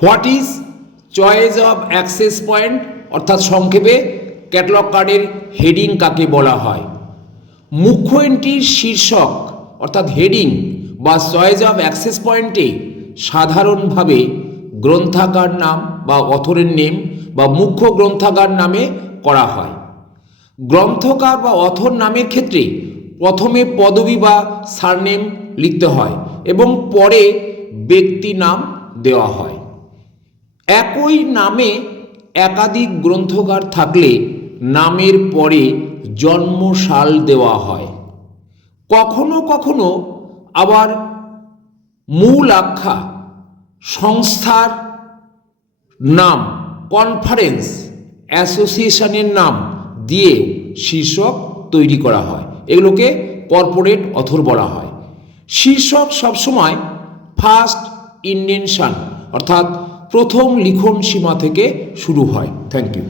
What is choice of access point, অর্থাৎ সংক্ষেপে catalogue কার্ডের হেডিং কাকে বলা হয়। মুখ্য এন্ট্রির শীর্ষক অর্থাৎ হেডিং বা চয়েস অফ অ্যাক্সেস পয়েন্টে সাধারণভাবে গ্রন্থাগার নাম বা অথরের নেম বা মুখ্য গ্রন্থাগার নামে করা হয়। গ্রন্থকার বা অথর নামের ক্ষেত্রে প্রথমে পদবি বা সারনেম লিখতে হয় এবং পরে ব্যক্তি নাম দেওয়া হয়। একই নামে একাধিক গ্রন্থকার থাকলে নামের পরে জন্মসাল দেওয়া হয়। কখনো কখনো আবার মূল আখ্যা, সংস্থার নাম, কনফারেন্স, অ্যাসোসিয়েশনের নাম দিয়ে শীর্ষক তৈরি করা হয়। এগুলোকে কর্পোরেট অথর বলা হয়। শীর্ষক সবসময় ফার্স্ট ইন্ডেনশন অর্থাৎ প্রথম লিখন সীমা থেকে শুরু হয়। Thank you.